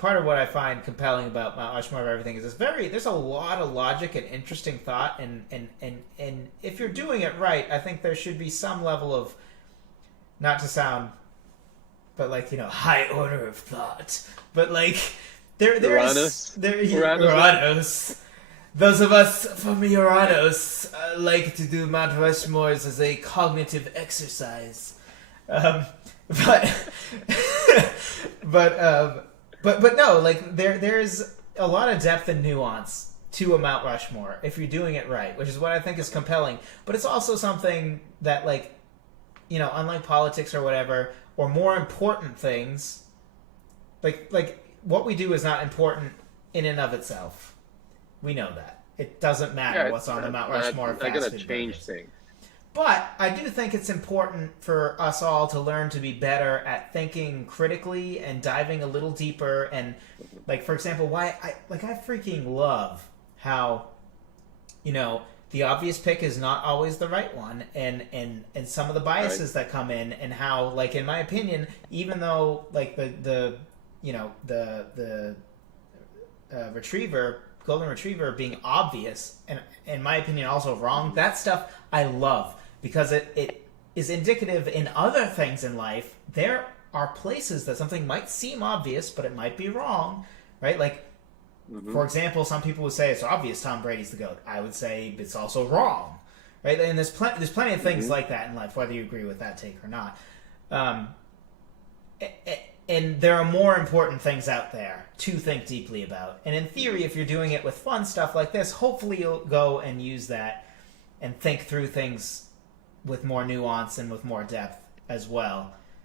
part of what I find compelling about Mount Rushmore of Everything is there's a lot of logic and interesting thought, and if you're doing it right, I think there should be some level of, not to sound, but like, high order of thought, but like Uranus. Those of us from Uranus like to do Mount Rushmores as a cognitive exercise, but but no, like there's a lot of depth and nuance to a Mount Rushmore if you're doing it right, which is what I think is compelling. But it's also something that, like, unlike politics or whatever, or more important things, like what we do is not important in and of itself. We know that. It doesn't matter what's on the Mount Rushmore of fast food burgers. Not going to change things. But I do think it's important for us all to learn to be better at thinking critically and diving a little deeper. And, like, for example, I freaking love how, the obvious pick is not always the right one, and some of the biases that come in, and how, like, in my opinion, even though, like, the golden retriever being obvious, and in my opinion also wrong, that stuff I love, because it is indicative in other things in life. There are places that something might seem obvious, but it might be wrong, right? Like, for example, some people would say it's obvious Tom Brady's the GOAT. I would say it's also wrong, right? And there's plenty of things like that in life, whether you agree with that take or not. And there are more important things out there to think deeply about. And in theory, if you're doing it with fun stuff like this, hopefully you'll go and use that and think through things with more nuance and with more depth as well.